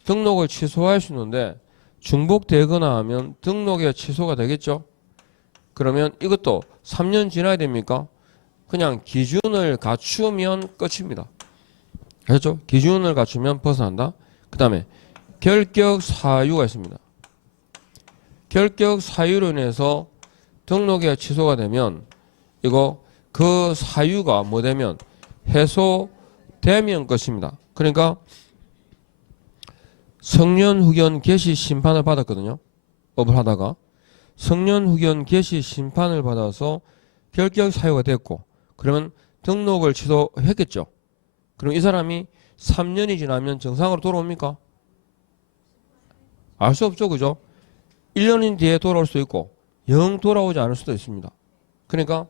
등록을 취소할 수 있는데 중복되거나 하면 등록의 취소가 되겠죠. 그러면 이것도 3년 지나야 됩니까? 그냥 기준을 갖추면 끝입니다. 아셨죠? 기준을 갖추면 벗어난다. 그 다음에 결격 사유가 있습니다. 결격 사유로 인해서 등록이 취소가 되면 이거 그 사유가 뭐 되면 해소되면 끝입니다. 그러니까 성년 후견 개시 심판을 받았거든요. 업을 하다가 성년 후견 개시 심판을 받아서 결격 사유가 됐고 그러면 등록을 취소했겠죠. 그럼 이 사람이 3년이 지나면 정상으로 돌아옵니까? 알 수 없죠. 그죠? 1년인 뒤에 돌아올 수도 있고 영 돌아오지 않을 수도 있습니다. 그러니까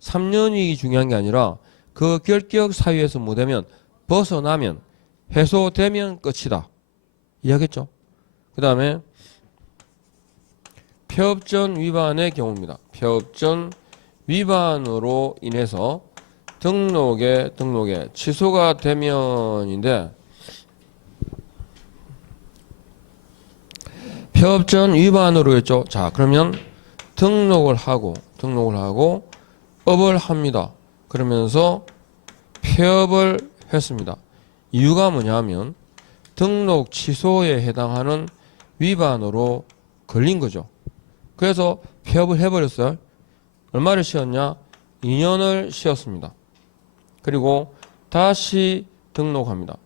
3년이 중요한 게 아니라 그 결격 사유에서 뭐 되면 벗어나면 해소되면 끝이다. 이해하겠죠? 그 다음에 폐업전 위반의 경우입니다. 폐업전 위반으로 인해서 등록에 취소가 되면인데 폐업전 위반으로 했죠. 자, 그러면 등록을 하고 업을 합니다. 그러면서 폐업을 했습니다. 이유가 뭐냐면 등록 취소에 해당하는 위반으로 걸린 거죠. 그래서 폐업을 해버렸어요. 얼마를 쉬었냐? 2년을 쉬었습니다. 그리고 다시 등록합니다.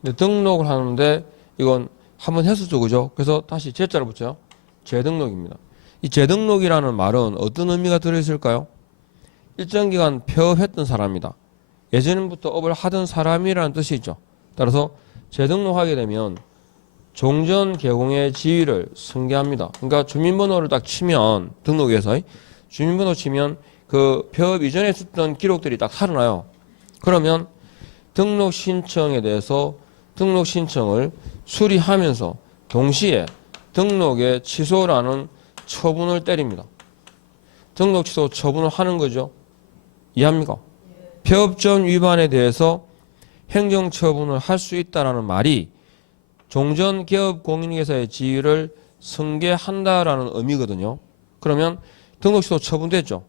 근데 등록을 하는데 이건 한번 했었죠, 그죠? 그래서 다시 제자를 붙여요. 재등록입니다. 이 재등록이라는 말은 어떤 의미가 들어있을까요? 일정 기간 폐업했던 사람이다. 예전부터 업을 하던 사람이라는 뜻이 있죠. 따라서 재등록하게 되면 종전 개공의 지위를 승계합니다. 그러니까 주민번호를 딱 치면 등록해서 주민번호 치면 그 폐업 이전에 썼던 기록들이 딱 살아나요. 그러면 등록 신청에 대해서 등록 신청을 수리하면서 동시에 등록의 취소라는 처분을 때립니다. 등록 취소 처분을 하는 거죠. 이해합니까? 폐업전 위반에 대해서 행정처분을 할 수 있다라는 말이 종전개업공인회사의 지위를 승계한다라는 의미거든요. 그러면 등록 취소 처분됐죠.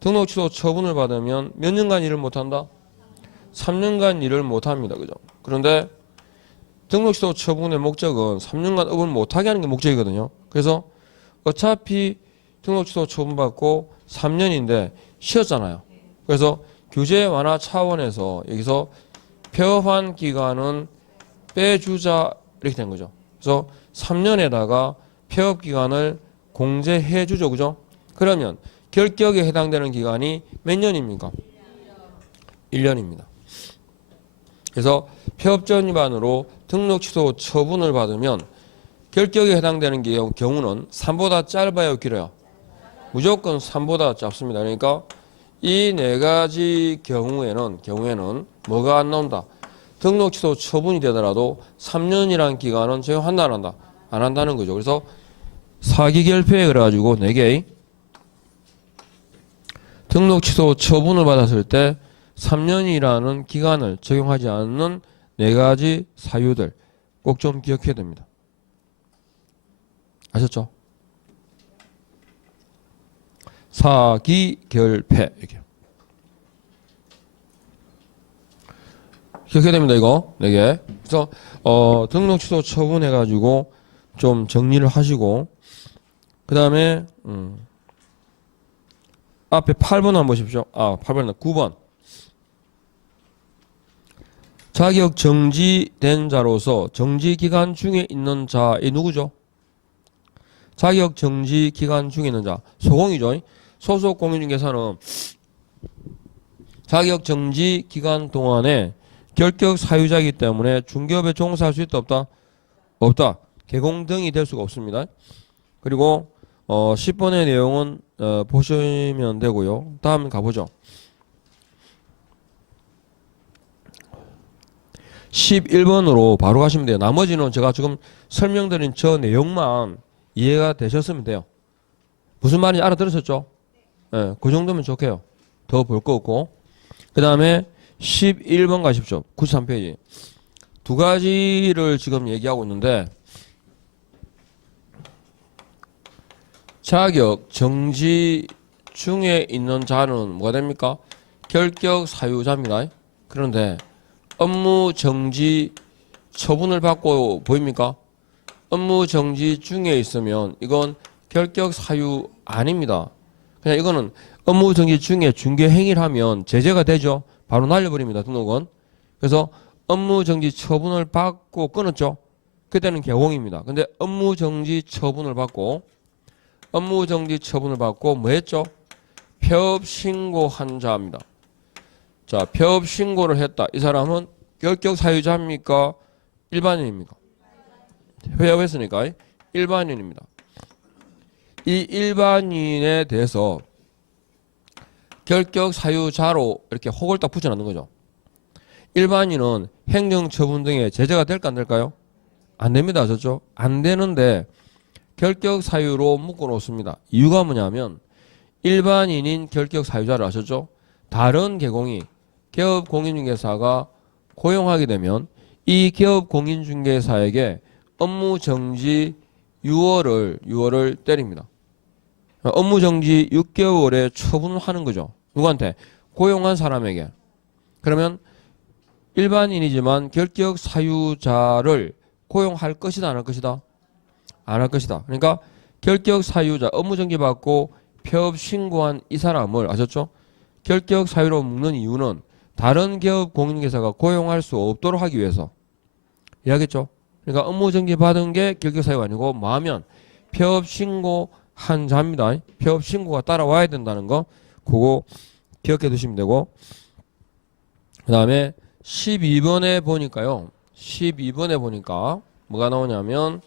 등록 취소 처분을 받으면 몇 년간 일을 못한다? 3년간 일을 못합니다. 그죠? 그런데 등록 취소 처분의 목적은 3년간 업을 못하게 하는 게 목적이거든요. 그래서 어차피 등록 취소 처분받고 3년인데 쉬었잖아요. 그래서 규제 완화 차원에서 여기서 폐업한 기간은 빼주자 이렇게 된 거죠. 그래서 3년에다가 폐업 기간을 공제해 주죠. 그죠? 그러면 결격에 해당되는 기간이 몇 년입니까? 1년입니다. 그래서 폐업전 위반으로 등록 취소 처분을 받으면 결격에 해당되는 경우는 3보다 짧아요, 길어요? 무조건 3보다 짧습니다. 그러니까 이 네 가지 경우에는 뭐가 안 나온다? 등록 취소 처분이 되더라도 3년이라는 기간은 적용한다 안 한다? 안 한다는 거죠. 그래서 사기결폐에 그래가지고 4개 등록 취소 처분을 받았을 때 3년이라는 기간을 적용하지 않는 4가지 사유들 꼭 좀 기억해야 됩니다. 아셨죠? 사기결폐 이렇게 기억해야 됩니다. 이거 4개. 그래서 등록 취소 처분해가지고 좀 정리를 하시고 그 다음에 앞에 8번 한번 보십시오. 8번 9번 자격 정지된 자로서 정지기간 중에 있는 자, 이 누구죠? 자격 정지기간 중에 있는 자, 소공이죠. 소속 공인중개사는 자격 정지기간 동안에 결격 사유자이기 때문에 중개업에 종사할 수 있다 없다? 없다. 개공 등이 될 수가 없습니다. 그리고 10번의 내용은 보시면 되고요. 다음 가보죠. 11번으로 바로 가시면 돼요. 나머지는 제가 지금 설명드린 저 내용만 이해가 되셨으면 돼요. 무슨 말인지 알아들으셨죠? 네, 그 정도면 좋게요. 더 볼 거 없고. 그 다음에 11번 가십시오. 93페이지. 두 가지를 지금 얘기하고 있는데 자격 정지 중에 있는 자는 뭐가 됩니까? 결격 사유자입니다. 그런데 업무 정지 처분을 받고 보입니까? 업무 정지 중에 있으면 이건 결격 사유 아닙니다. 그냥 이거는 업무 정지 중에 중개 행위를 하면 제재가 되죠. 바로 날려버립니다. 등록은. 그래서 업무 정지 처분을 받고 끊었죠. 그때는 개공입니다. 근데 업무 정지 처분을 받고 뭐 했죠? 폐업 신고한 자입니다. 자, 폐업 신고를 했다. 이 사람은 결격 사유자입니까? 일반인입니까? 폐업했으니까 일반인입니다. 이 일반인에 대해서 결격 사유자로 이렇게 혹을 딱 붙여놓는 거죠. 일반인은 행정처분 등의 제재가 될까 안 될까요? 안 됩니다. 그렇죠? 안 되는데 결격 사유로 묶어놓습니다. 이유가 뭐냐면 일반인인 결격 사유자를 아셨죠? 다른 개공이 개업 공인중개사가 고용하게 되면 이 개업 공인중개사에게 업무 정지 6월을 때립니다. 업무 정지 6개월에 처분을 하는 거죠. 누구한테? 고용한 사람에게. 그러면 일반인이지만 결격 사유자를 고용할 것이다, 안 할 것이다? 안 할 것이다. 그러니까 결격 사유자, 업무 정지 받고 폐업 신고한 이 사람을 아셨죠? 결격 사유로 묶는 이유는 다른 개업 공인중개사가 고용할 수 없도록 하기 위해서. 이해하겠죠? 그러니까 업무 정지 받은 게 결격 사유가 아니고 뭐 하면 폐업 신고한 자입니다. 폐업 신고가 따라와야 된다는 거 그거 기억해 두시면 되고, 그 다음에 12번에 보니까요. 12번에 보니까 뭐가 나오냐면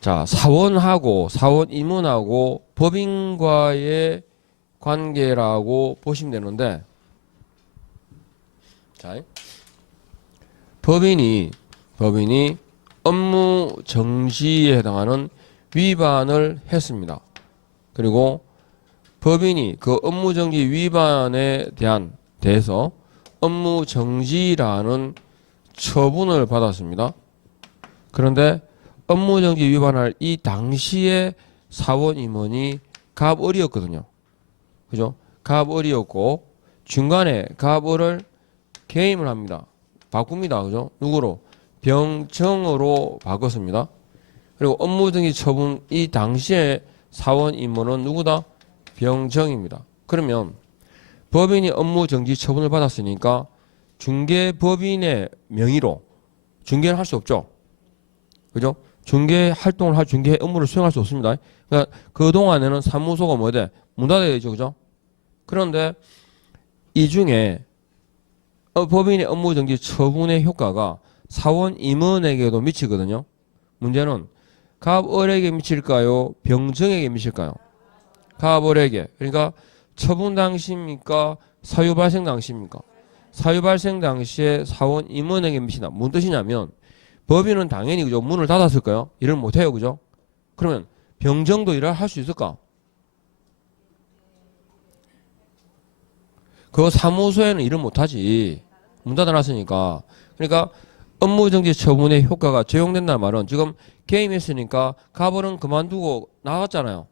자, 사원 임원하고 법인과의 관계라고 보시면 되는데, 자, 법인이 업무 정지에 해당하는 위반을 했습니다. 그리고 법인이 그 업무 정지 위반에 대해서 업무 정지라는 처분을 받았습니다. 그런데 업무 정지 위반할 이 당시에 사원 임원이 갑을이었거든요. 그죠? 갑을이었고 중간에 갑을을 개임을 합니다. 바꿉니다. 그죠? 누구로? 병정으로 바꿨습니다. 그리고 업무 정지 처분 이 당시에 사원 임원은 누구다? 병정입니다. 그러면 법인이 업무 정지 처분을 받았으니까 중개법인의 명의로 중개를 할 수 없죠. 그죠? 중개 활동을 할 중개 업무를 수행할 수 없습니다. 그러니까 그동안에는 사무소가 뭐 돼? 문 닫아야 되죠. 그죠? 그런데 이 중에 법인의 업무 정지 처분의 효과가 사원 임원에게도 미치거든요. 문제는 갑을에게 미칠까요? 병정에게 미칠까요? 갑을에게. 그러니까 처분 당시입니까? 사유 발생 당시입니까? 사유 발생 당시에 사원 임원에게 미친다. 무슨 뜻이냐면 법인은 당연히 그죠? 문을 닫았을까요? 일을 못해요. 그죠? 그러면 병정도 일을 할 수 있을까? 그 사무소에는 일을 못하지. 문 닫아놨으니까. 그러니까 업무정지 처분의 효과가 적용된다는 말은 지금 개임했으니까 갑을은 그만두고 나갔잖아요.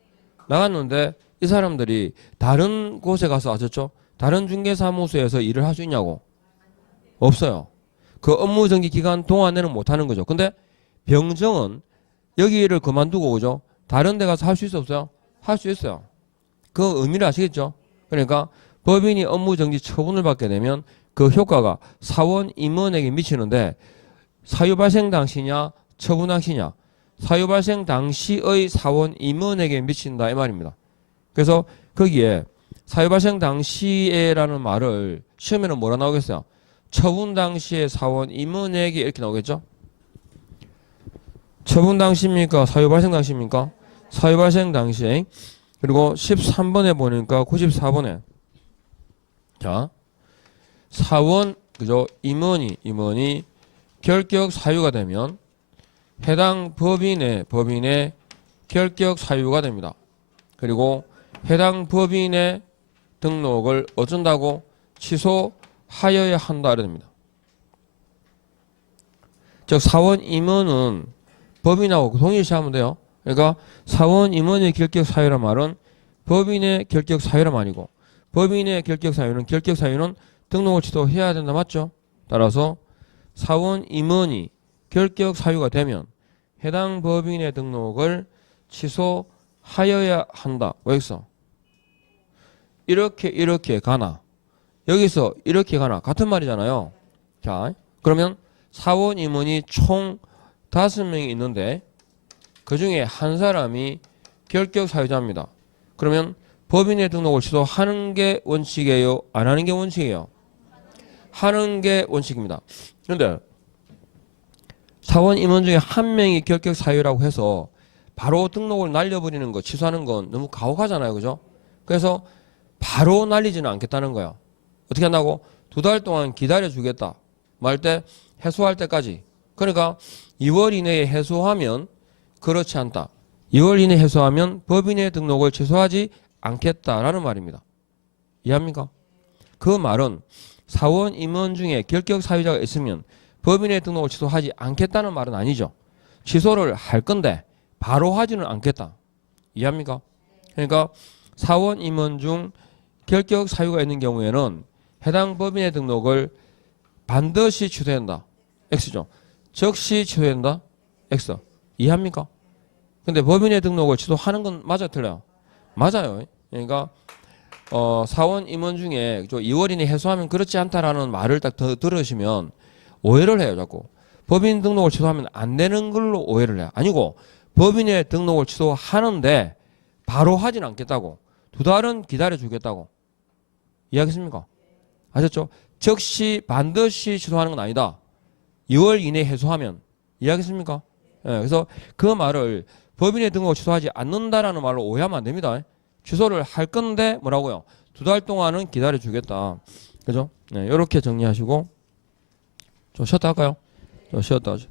나갔는데 이 사람들이 다른 곳에 가서 아셨죠? 다른 중개사무소에서 일을 할 수 있냐고? 없어요. 그 업무정지 기간 동안에는 못하는 거죠. 근데 병정은 여기를 그만두고 그죠? 다른 데 가서 할 수 있어 없어요? 할 수 있어요. 그 의미를 아시겠죠? 그러니까 법인이 업무정지 처분을 받게 되면 그 효과가 사원 임원에게 미치는데 사유 발생 당시냐 처분 당시냐? 사유 발생 당시의 사원 임원에게 미친다 이 말입니다. 그래서 거기에 사유 발생 당시에라는 말을 시험에는 뭐라 나오겠어요? 처분 당시에 사원 임원에게 이렇게 나오겠죠? 처분 당시입니까? 사유 발생 당시입니까? 사유 발생 당시에. 그리고 13번에 보니까 94번에 자, 사원 그죠? 임원이 결격 사유가 되면 해당 법인의 결격 사유가 됩니다. 그리고 해당 법인의 등록을 어쩐다고 취소하여야 한다 이래 됩니다. 즉 사원 임원은 법인하고 동일시하면 돼요. 그러니까 사원 임원의 결격 사유란 말은 법인의 결격 사유란 말이고 법인의 결격 사유는 등록을 취소해야 된다 맞죠? 따라서 사원 임원이 결격 사유가 되면 해당 법인의 등록을 취소하여야 한다. 왜 있어? 이렇게 가나 여기서 이렇게 가나 같은 말이잖아요. 자, 그러면 사원 임원이 총 5명이 있는데 그 중에 한 사람이 결격 사유자입니다. 그러면 법인의 등록을 취소하는 게 원칙이에요? 안 하는 게 원칙이에요? 하는 게 원칙입니다. 그런데 사원 임원 중에 한 명이 결격 사유라고 해서 바로 등록을 날려버리는 거 취소하는 건 너무 가혹하잖아요. 그죠? 그래서 바로 날리지는 않겠다는 거야. 어떻게 한다고? 2달 동안 기다려주겠다. 말 때 해소할 때까지. 그러니까 2월 이내에 해소하면 그렇지 않다. 2월 이내에 해소하면 법인의 등록을 취소하지 않겠다라는 말입니다. 이해합니까? 그 말은 사원 임원 중에 결격 사유자가 있으면 법인의 등록을 취소하지 않겠다는 말은 아니죠. 취소를 할 건데 바로 하지는 않겠다. 이해합니까? 그러니까 사원 임원 중 결격 사유가 있는 경우에는 해당 법인의 등록을 반드시 취소한다. X죠. 즉시 취소한다. X. 이해합니까? 근데 법인의 등록을 취소하는 건 맞아 틀려요? 맞아요. 그러니까 사원 임원 중에 2월 이내 해소하면 그렇지 않다라는 말을 딱 들으시면 오해를 해요. 자꾸. 법인 등록을 취소하면 안 되는 걸로 오해를 해요. 아니고 법인의 등록을 취소하는데 바로 하진 않겠다고. 2달은 기다려주겠다고. 이해하겠습니까? 아셨죠? 즉시 반드시 취소하는 건 아니다. 2월 이내에 해소하면. 이해하겠습니까? 예, 그래서 그 말을 법인의 등록을 취소하지 않는다라는 말로 오해하면 안 됩니다. 취소를 할 건데 뭐라고요? 2달 동안은 기다려주겠다. 그죠? 네, 이렇게 정리하시고 좀 쉬었다 할까요? 좀 쉬었다 하죠.